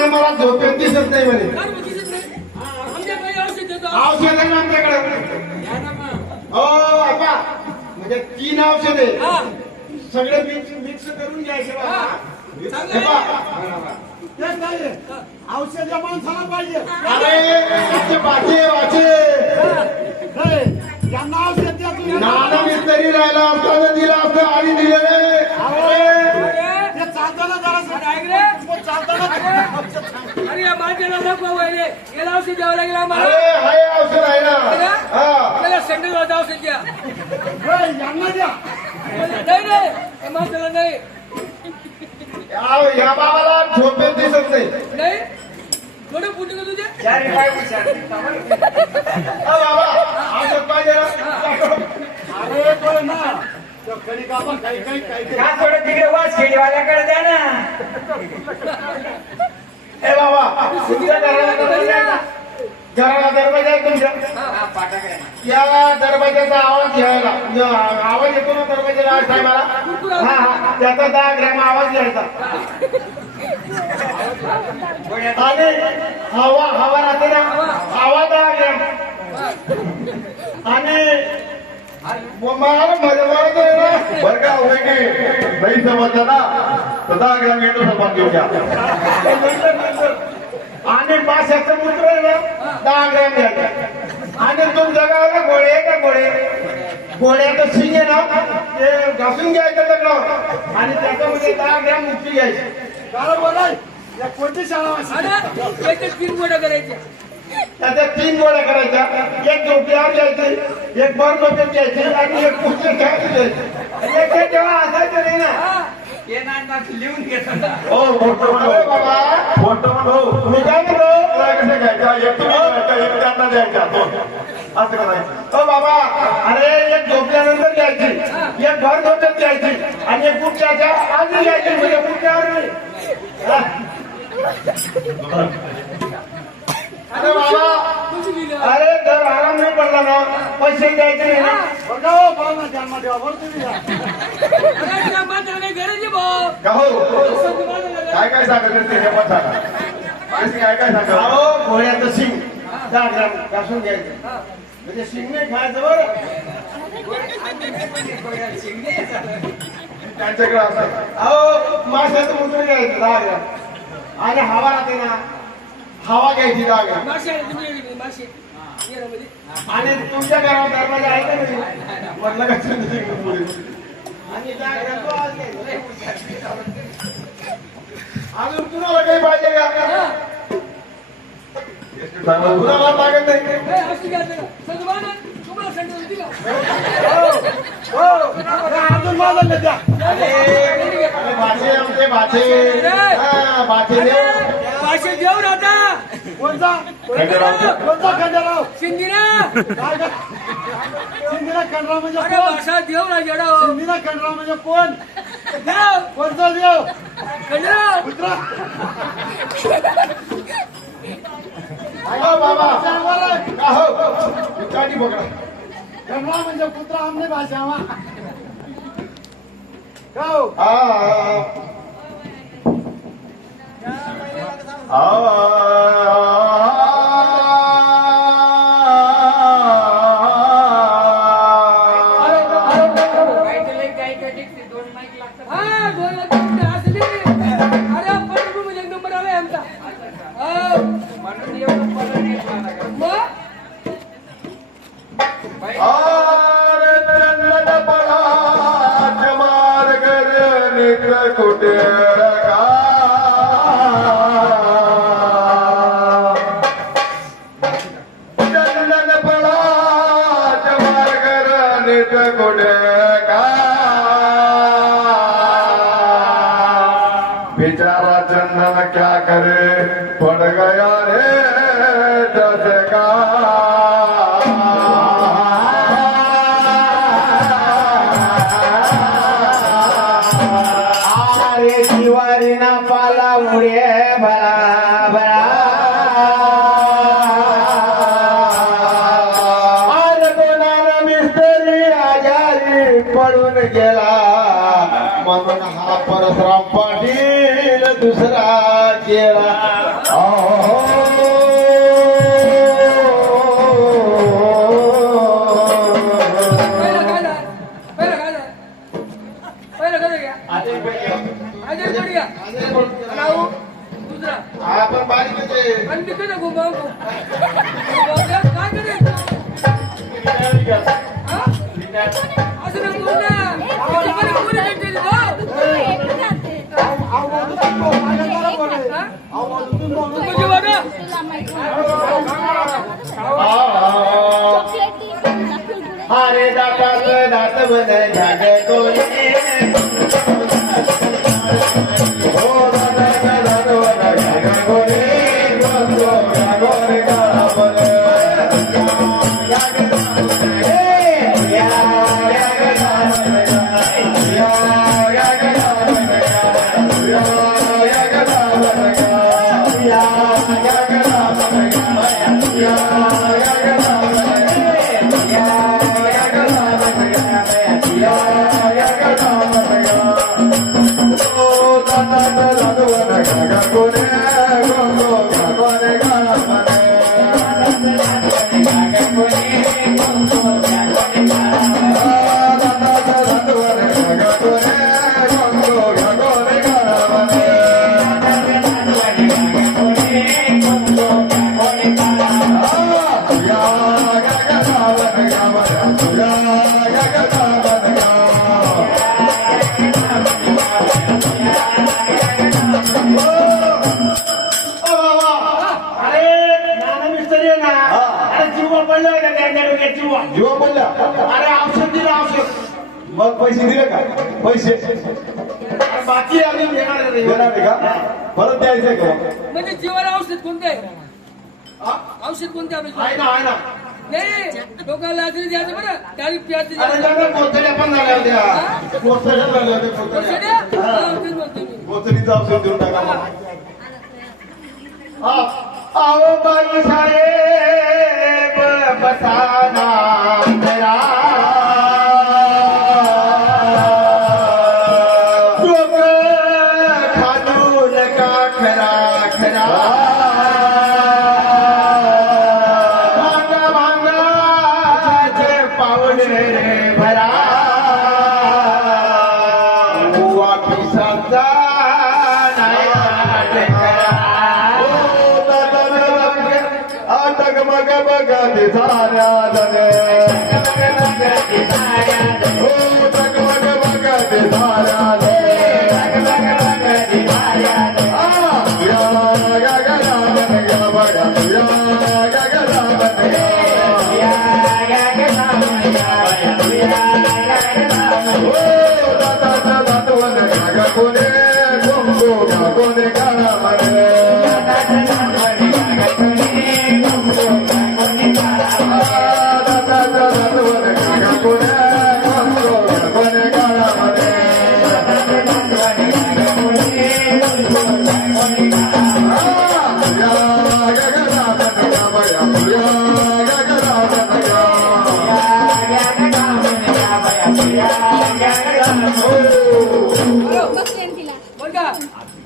म्हणे मला झोपेत दिसत नाही म्हणे. औषध आहे ना आमच्याकडे. हो ऐका, म्हणजे 3 औषध आहे, सगळे मिक्स करून घ्यायचे बाबा. औषध या माणसाला पाहिजे. अरे वाचे यांना औषध द्या तुम्ही. नाना मिस्त्री राहिला असताना दिला असतं आणि दिलेले. ते चालताना जरा चालताना अरे या माणसाला नको वैरे याला औषध द्यावं लागेल आम्हाला. अरे हाय औषध आहे ना. आपल्याला सेंट्रल वाजता औषध द्या. यांना द्या. नाही नाही या माणसाला नाही. या बाबाला झोपेत दिसत नाही. नाही थोडं फुट का तुझे. बाबा औषध पाहिजे ना. अरे पण ना खडी कापा काही थोडं तिकडे वास खेळीवाल्याकडे द्या ना. ए बाबा तुमच्या घराला दरवाजा आहे तुमच्या. या दरवाजाचा आवाज घ्यायला आवाज येतो ना दरवाजाला साहेबाला. हा त्याचा 10 ग्रॅम आवाज घ्यायचा. आणि हवा राहते ना, हवा 10 ग्रॅम. आणि मला मध्ये बर का होय की नाही समजलं ना तर 10 ग्रॅम घेतो आपण घेऊन घ्या. आणि माशाचं मूत्र आहे ना 10 ग्रॅम घ्यायचं. आणि तुमच्या गावाला घोडे आहे का घोड्याचं शिंग आहे ना ते घासून घ्यायचं दगडावर आणि त्याच्यामध्ये 10 ग्रॅम मुक्ती घ्यायची. काय बोलाय या कोणती शाळा त्याचे 3 गोड्या करायच्या. त्याच्या 3 गोळ्या करायच्या. एक झोपड्यावर घ्यायची, एक भर झोपेत घ्यायची आणि एक पुढच्या घ्यायची. एक तेव्हा असायचं नाही ना. लिहून घेतो. हो फोटो बाबा फोटो मी काय म्हणतो कसं घ्यायचा. एक तुम्ही घ्यायचा, एक त्यांना द्यायचा. असं करायचं. हो बाबा अरे एक झोपल्यानंतर घ्यायची, एक भर झोपेत घ्यायची आणि एक पुढच्या आधी घ्यायची. म्हणजे पुढच्यावर नाही. अरे बाबा अरे जर आराम नाही पडला ना पैसे द्यायचे नाही ना. जन्म द्या बरं तुम्ही या. गरज आहे भाऊ. का हो काय सांगत ते पण सांगा. काय सांगा. अहो घोड्याचं शिंग 10 ग्रॅम घासून घ्यायचं. म्हणजे शिंग नाही खायचं बरं. त्यांच्याकडे असं अहो माशाचं मूत्र घ्यायचं 10 ग्रॅम. आणि हवा राहते ना, हवा घ्यायची 10 ग्रॅम. मासे आहे तुम्ही मासे येण्यामध्ये. आणि तुमच्या घरावर दरवाजा आहे का नाही म्हटलं का आणि 10 ग्रॅम तो आज घ्यायचा. अजून कुणाला काही पाहिजे का कुणाला लागत नाही. औषध घ्यायचं का? सगळं तुम्हाला सेंटर होती का. अजून मला द्या. भाचे आमचे भाचे भाचे मासे देऊ राहता. कोणता खंडेराव शिंदीरा. सिंधीला खंडराव म्हणजे अरे कोण? भाषा देव ना जडा. सिंधीला खंडराव म्हणजे कोण? देव कोणता देव? खंडराव. कुत्रा. बाबा हो गाडी पकडा. खंडराव म्हणजे कुत्रा आमने भाषा गाव. कुठे चंदन पडा मार्गर नित कुठे बेचारा चंदन क्या करे पड़ गया रे दस का. दिवारी ना पाला मुळे भला भला आज कोणाला मिस्त्री आजारी पडून गेला म्हणून हा परशुराम पाटील दुसरा केला. राहू दुसरा आपण बारीक आहे. आणि मी कधी घुमाव काय करेल हा? असं नाही बोल ना. किती बरं कोणी भेटलेली भाऊ? हा? तू म्हणजे बघा. अरे दातात दातवन झाड कोणी हो दातात दातवन झाड कोणी बंदो रागोरे गावन जीवा बोलला. अरे औषध दिलं औषध. मग पैसे दिले का? पैसे बाकी अजून देणार नाही का? परत द्यायचंय का? म्हणजे जीवाला औषध कोणते औषध कोणते आहे ना आहे ना. नाही लोकांना आधी द्यायचं बरं त्याची प्याज अरे दादा पोचड्या पण झाल्या होत्या. पोचड्या झाल्या होत्या पोचड्या. पोचडीचं औषध देऊन टाका. आओ बाई साहेब बसाना जरा डोकं खाजू नका खरा खरा भांगा भांगाचे पावले भरा बुवा पिसाचा मग बघते साऱ्या जगे हो तक मग बघते साऱ्या कोणे कोणे गाणा म्हणे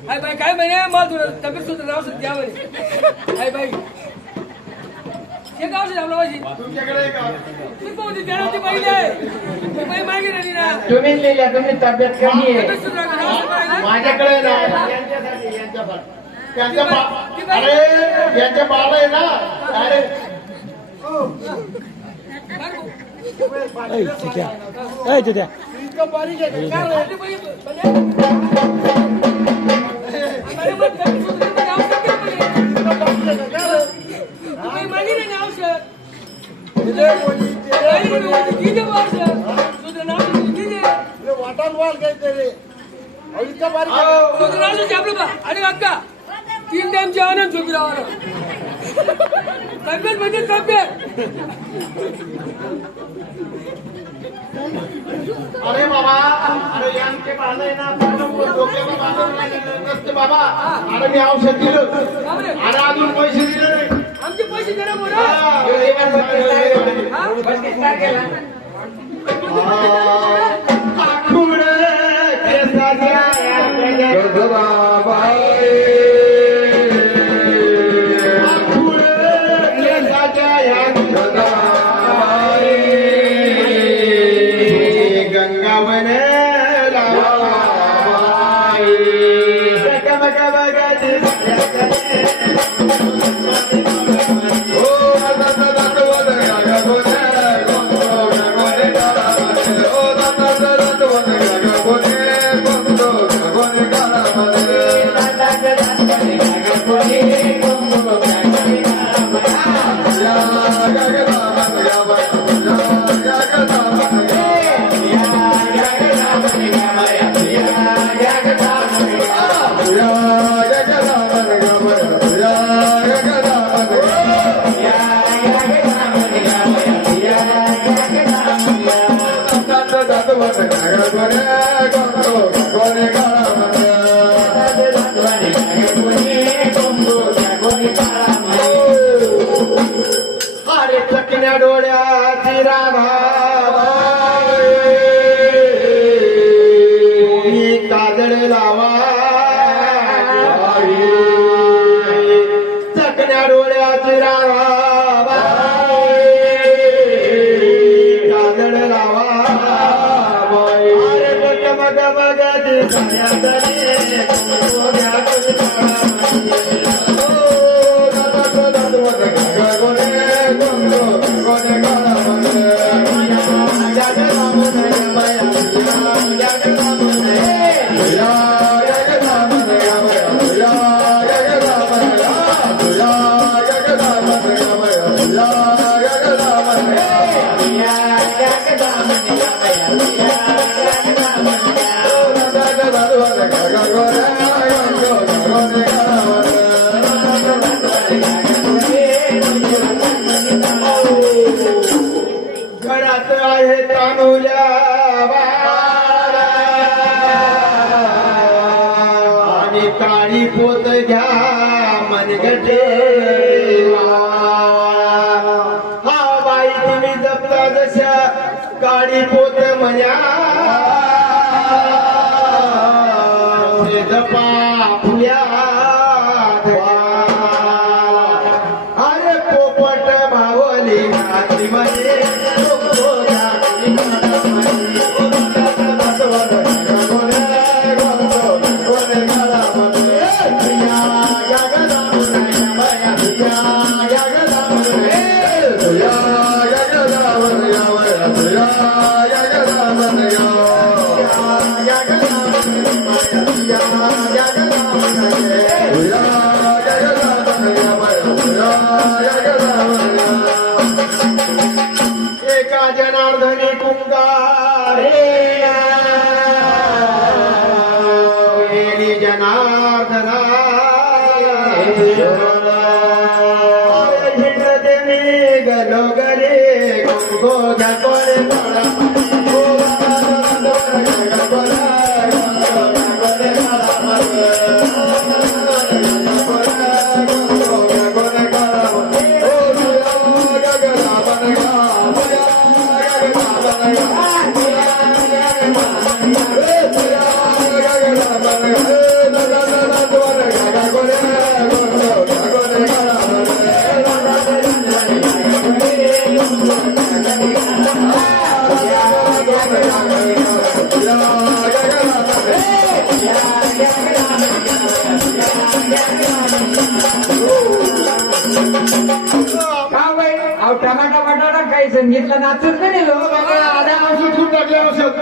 हाय बाई काय म्हणे मला तुला तब्येत सुद्धा नाव सुद्धा द्या म्हणे हाय बाई हे गाव सुद्धा आपलं माझी तुमच्याकडे का? मी पाहते त्याला ती बाई आहे बाई मागे राहिली ना तुम्ही लिहिल्या तुम्ही तब्येत कमी आहे तब्येत सुद्धा नाव सुद्धा आहे ना? माझ्याकडे ना अरे यांच्या बाबा आहे ना. अरे इतकं बारीक आहे का? काय आपली बाई अरे मग तब्येत सुद्धा नाव सुद्धा म्हणे बाई मागे राहिली ना औषध बाई म्हणे किती वर्ष सुद्धा नाव सुद्धा किती वाटाल वाल काहीतरी इतकं बारीक सुद्धा नाव सुद्धा आपलं बा आणि अक्का 3 टाइम जेवण झोपी राहणार तब्येत म्हणजे तब्येत अरे बाबा अरे यांचे बाळ आहे ना डोक्याला बांधून नसते बाबा. अरे मी औषध दिलं अरे अजून पैसे दिले नाही. आमचे पैसे देणार मोठा गंगावन अरे चकण्या डोळ्याची राधा काजळ लावा चकण्या डोळ्याची राधा काजळ लावा अरे मग घरात आहे तानुल्या आणि काळी पोत घ्या मनगटे हा बाई तुम्ही जपता जशा काळी पोत म्हण्या जपा फुल्या अरे पोपट भावली घाती मध्ये एका जनार्दनी कुंगार जनार्दना झिंडते मी गलो गले गो घोडे का बाई अहो टमाटा बटाटा काही संगीतला नाचत नाही लो औषध टाकले औषध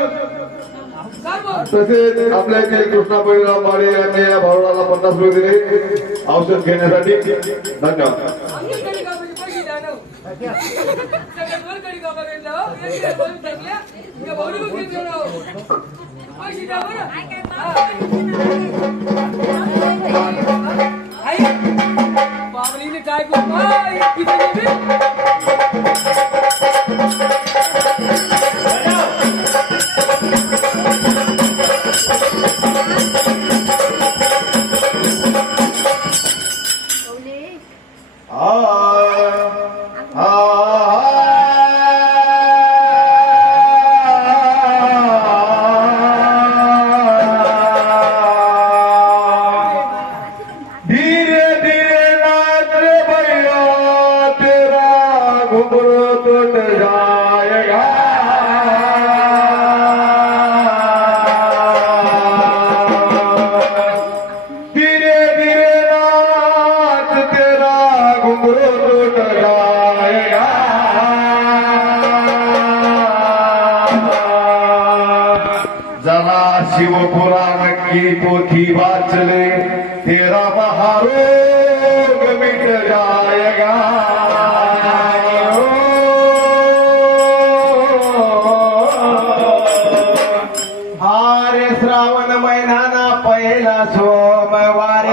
सांग मग. तसेच आपल्या इथे कृष्णा परिवार माडे यांनी या भावडाला 50 रुपये दिले औषध घेण्यासाठी. धन्यवाद. आम्ही कधी का म्हणजे पैसे द्या ना. सगळ्यात वर कधी का बघितलं हो. एक दिवस बोलून टाकल्या. या भाऊनी बघ घेऊन येऊ राव. पैसे द्या बरं. आई बाबलीने काय करू आई किती धीरे धीरे नाच रे भैया ते शिवपुराण की पोथी वाचले तेरा महारोग मिट जाएगा हारे श्रावण महिना पहिला सोमवार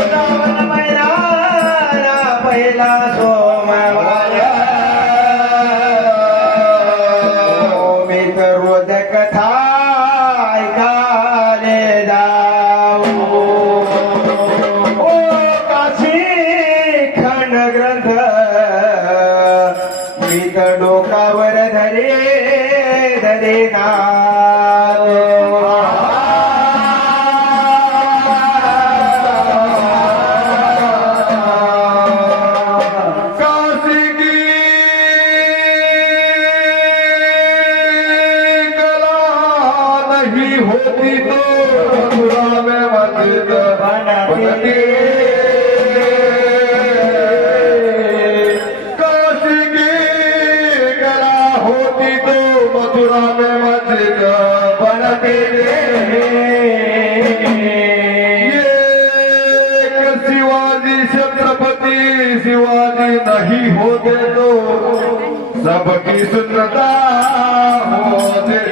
श्रावण महिना पहिला सोमवार मी तर रोज कथा ऐकाले जाऊ ओ काशी खंड ग्रंथ मी तर डोकावर धरे काशी की कला नहीं होती तो मथुरा में मस्जिद बनती काशी की कला होती तो मथुरा में मस्जिद बनती शिवाजी छत्रपति शिवाजी नहीं होते तो सबकी सुंदरता होते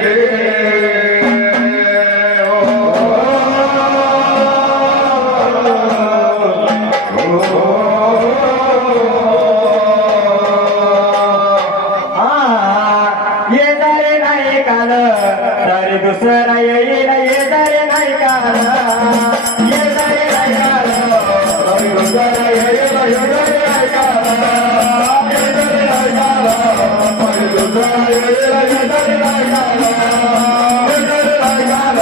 येणारे नाही काल तरी दुसरा येईल येणारे नाही काल येणारे नाही काल तरी दुसरा येईल येणारे नाही काल येणारे नाही काल तरी दुसरा येईल येणारे नाही काल येणारे नाही काल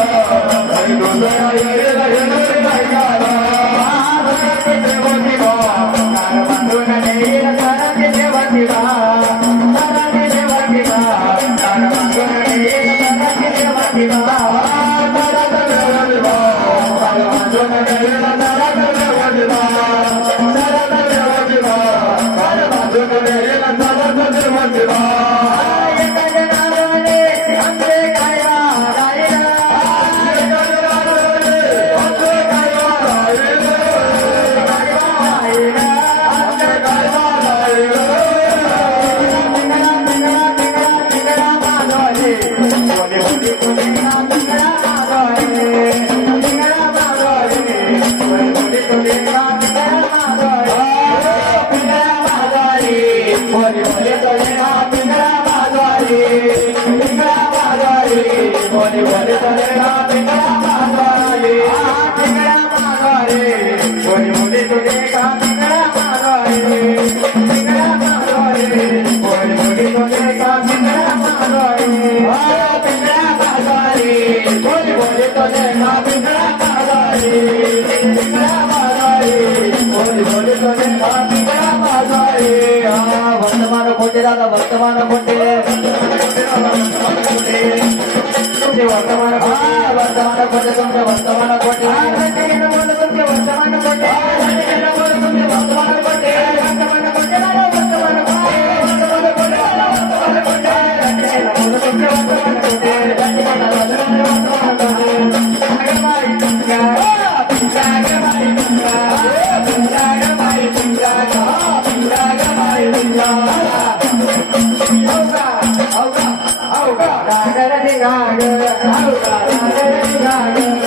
तरी दुसरा येईल येणारे नाही काल देवती बा कार बांधून नेईल सरांची देवती बा सरांची देवती बा कार बांधून नेईल सरांची देवती बा सरांची देवती बा कार बांधून नेईल सरांची देवती बा सरांची देवती बा कार बांधून नेईल सरांची देवती बा एका जनाने आमचे काय राहिला एका जनाने आमचे काय राहिला वर्तमान कोटे दादा वर्तमान कोटे वर्तमान वर्तमान कोटे तुमचे वर्तमान कोटे तुमचे वर्तमान कोटे वर्तमान कोटे Hãy subscribe cho kênh Ghiền Mì Gõ để không bỏ lỡ những video hấp dẫn.